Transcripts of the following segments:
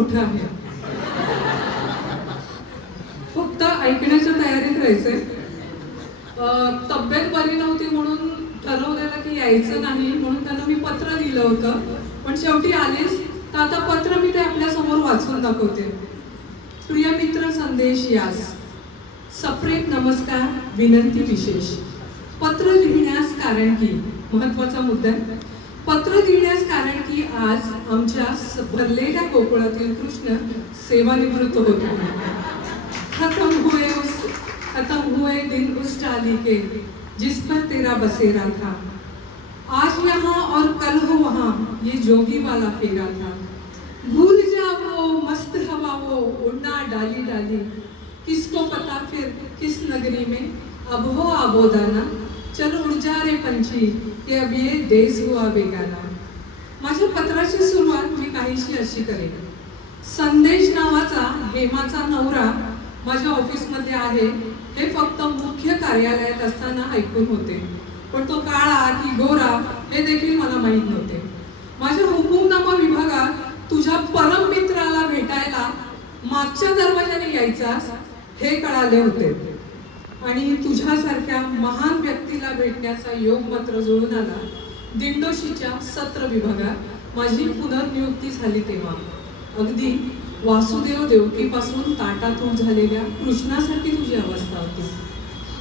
मोठं आहे. फक्त ऐकण्याच्या तयारीत राहायचंय. तब्येत बरी नव्हती म्हणून ठरवलेलं की यायचं नाही, म्हणून त्यांना मी पत्र दिलं होतं. पण शेवटी आलीस, तर आता पत्र मी ते आपल्या समोर वाचून दाखवते. प्रिय मित्र संदेश यास, सप्रेम नमस्कार, विनंती विशेष. पत्र लिहिण्यास कारण की, महत्वाचा मुद्दा, पत्र लिहिण्यास कारण की आज आमच्या भरलेल्या गोकुळातील कृष्ण सेवानिवृत्त होतो. खत्म हुए दिन उस डाली के जिस पर तेरा बसेरा था. आज यहाँ और कल हो वहाँ, ये जोगी वाला फेरा था. भूल जा वो मस्त हवा, वो उड़ना डाली डाली. किसको पता फिर किस नगरी में अब हो आबोदाना. चल उड़ जा रे पंछी, कि अब ये देश हुआ बेगाना. माझ्या पत्राची सुरुवात मी काहीशी अशी करेन. संदेश नावाचा हेमाचा नवरा माझ्या ऑफिसमध्ये आहे हे फक्त मुख्य कार्यालयात असताना ऐकून होते, पण तो काळा की गोरा हे देखील मला माहीत नव्हते. माझ्या हुकूमनामा विभागात तुझ्या परम मित्राला भेटायला मागच्या दरवाजाने यायचास हे कळाले होते, आणि तुझ्यासारख्या महान व्यक्तीला भेटण्याचा योग मात्र जुळून आला दिंडोशीच्या सत्र विभागात माझी पुनर्नियुक्ती झाली तेव्हा. अगदी वासुदेव देवकीपासून ताटातूट झालेल्या कृष्णासारखी तुझी अवस्था होती.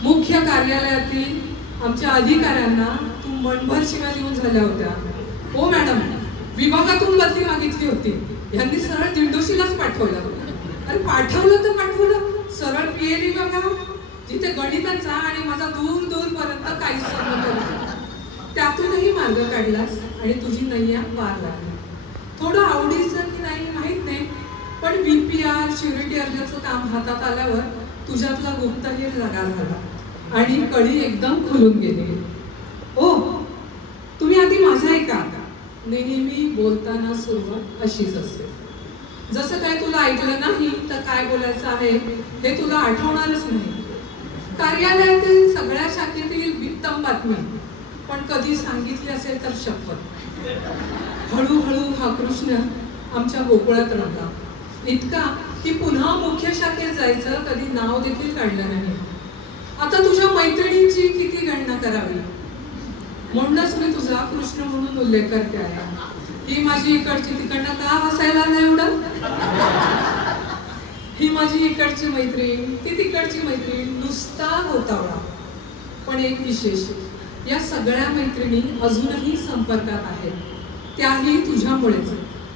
मुख्य कार्यालयातील आमच्या अधिकाऱ्यांना तू मनभर शिव्या देऊन झाल्या होत्या. हो मॅडम, विभागातून बदली मागितली होती, यांनी सरळ दिंडोशीलाच पाठवलं. अरे पाठवलं तर पाठवलं, सरळ पीएली बघा, जिथे गणिताचा आणि माझा दूर दूरपर्यंत काहीच संबंध नव्हता. त्यातूनही मार्ग काढलास आणि तुझी नैया पार लागली. थोडं आवडीचं की नाही माहित नाही, पण VPR सिक्युरिटी अर्जाचं काम हातात आल्यावर तुझ्यातला गुप्तहेर लगा झाला आणि कडी एकदम खुलून गेली. ओ, तुम्ही आधी माझा ऐका. नेहमी बोलताना सुरुवात अशीच असते. जसं काय तुला ऐकलं नाही तर काय बोलायचं आहे हे तुला आठवणारच नाही. कार्यालयातील सगळ्या शाखेतील वित्तम बातमी पण कधी सांगितली असेल तर शपथ. हळूहळू हा कृष्ण आमच्या गोकुळात रमला, इतका की पुन्हा मुख्य शाखेत जायचं कधी नाव देखील काढलं नाही. आता तुझ्या मैत्रिणींची किती गणना करावी, म्हणूनच मी तुझा कृष्ण म्हणून उल्लेख करते आहे. ही माझी इकडची तिकडनं का हसायला नाही एवढं? ही माझी इकडची मैत्रीण, ती तिकडची मैत्रीण, नुसता होतावळा. पण एक विशेष, या सगळ्या मैत्रिणी अजूनही संपर्कात आहेत, त्याही तुझ्यामुळेच.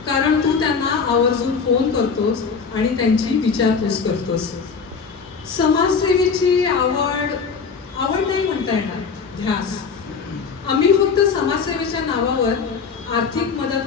कारण तू त्यांना आवर्जून फोन करतोस आणि त्यांची विचारपूस करतोस. समाजसेवेची आवड नाही म्हणता येणार, ध्यास. आम्ही फक्त समाजसेवेच्या नावावर आर्थिक मदत